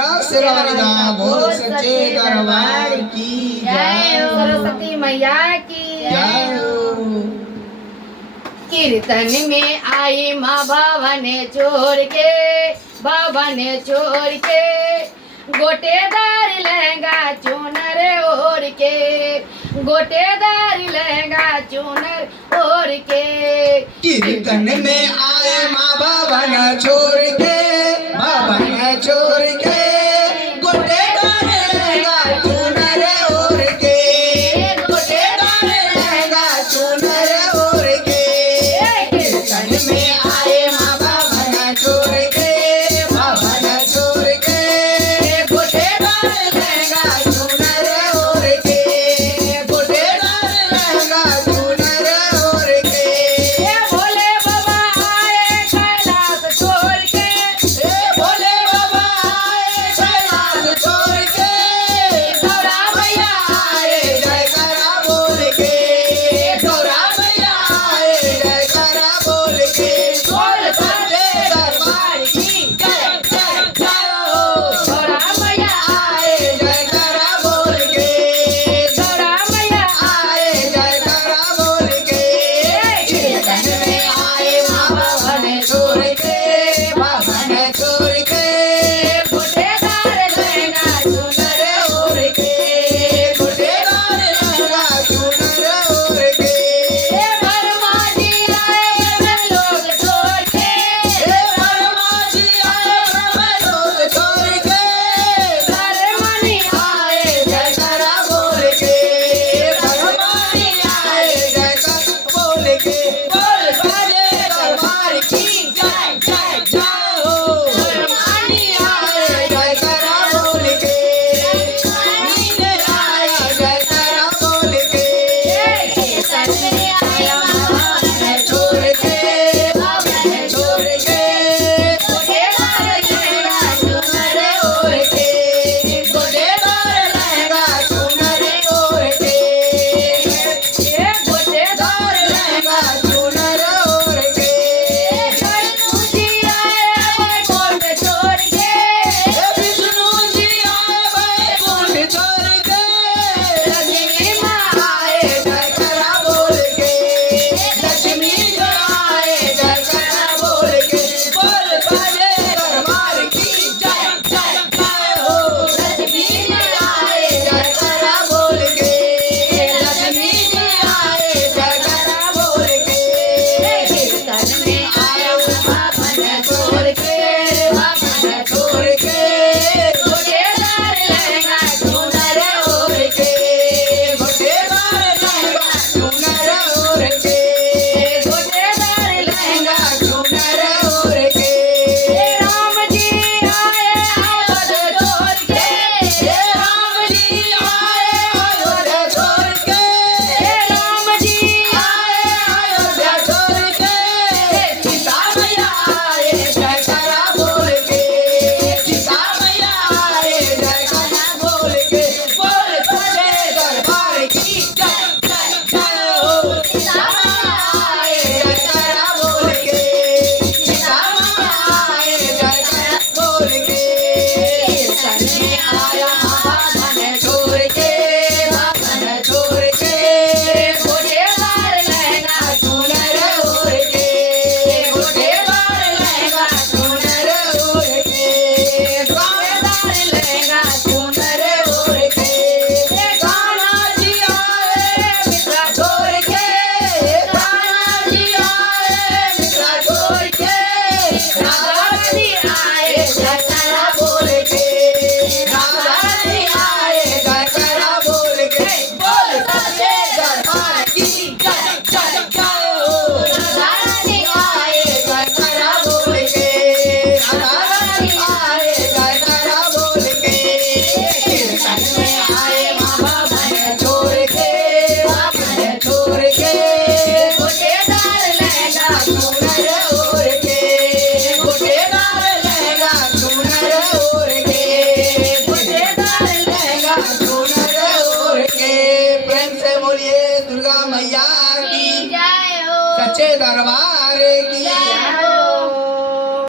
श्रीरामदा बोल सच्चे दरबार की जय हो। सरस्वती मैया की जय हो। कीर्तन में आई माँ बाबा ने छोड़ के गोटेदार लहंगा चुनर ओढ़ के गोटेदार लहंगा चुनर ओढ़ के कीर्तन में आए माँ बाबा ने छोड़ के बाबा ने छोड़ के गोटेदार लहंगा चुनर ओढ़ के गोटेदार लहंगा चुनर ओढ़ के कीर्तन में आए माँ बाबा ने छोड़ के बाबा ने छोड़ के गोटेदार लहंगा चुनर ओढ़ के गोटेदार लहंगा चुनर ओढ़ के भोले बाबा आए कैलाश छोड़ के भोले बाबा आए कैलाश छोड़ के गौरा मैया आए जयकारा बोल के गौरा मैया आए जयकारा बोल के बोल सच्चे दरबार की जय जय जय हो। गौरा मैया आए जयकारा बोल के गौरा मैया आए जयकारा बोल के कीर्तन में आए माँ बाबा ने छोड़ के बाबा ने छोड़ के गोटेदार लहंगा चुनर ओढ़ के गोटेदार लहंगा चुनर ओढ़ के वर्मा जी आए ब्रह्म लोक छोड़ के वर्मा जी आए ब्रह्म लोक छोड़ के धर्मनी आए जयकारा बोल के धर्मानी आए जयकारा बोल के बोल सच्चे दरबार की जय जय जय हो। धर्मानी आए जयकारा बोल के नीले आए जयकारा बोल के कीर्तन में आया बाबा ने छोड़ के बाबा ने छोड़ के गोटेदार लहंगा चुनर ओढ़ के गोटेदार लहंगा चुनर ओढ़ के गोटेदार लहंगा चुनर ओढ़ के विष्णु जी आए वैकुंठ छोड़ के विष्णु जी आए वैकुंठ छोड़ के लक्ष्मी माँ आए जयकारा बोल के लक्ष्मी जी आए जयकारा बोल के बोल सच्चे दरबार की जय जय जय हो। लक्ष्मी जी आए जयकारा बोल के लक्ष्मी जी आए जयकारा बोल के कीर्तन में आए बाबा ने छोड़ के बाबा ने छोड़ के गोटेदार लहंगा चुनर ओढ़ के गोटेदार लहंगा चुनर ओढ़ के गोटेदार लहंगा चुनर ओढ़ के राम जी आए अवध छोड़ के राम जी आए अयोध्या छोड़ के राम जी आए अयोध्या छोड़ के सीता मैया आए जयकारा बोल के सीता मैया आए जयकारा बोल के बोल सच्चे दरबार की जय जय जय हो। सीता मैया आए जयकारा बोल के सीता मैया आए जयकारा बोल के कीर्तन में आया बाबा ने छोड़ के बाबा ने छोड़ के गोटेदार लहंगा चुनर ओढ़ के गोटेदार लहंगा चुनर ओढ़ के गोटेदार लहंगा चुनर ओढ़ के गाना जी आए मित्रा छोड़ के गाना जी आए मित्रा छोड़ के राधा जी आए जयकारा बोल के राधा जी आए जयकारा बोल के बोल सच्चे दरबार की जय जय जय हो। राधा जी आए जयकारा बोल के राधा जी आए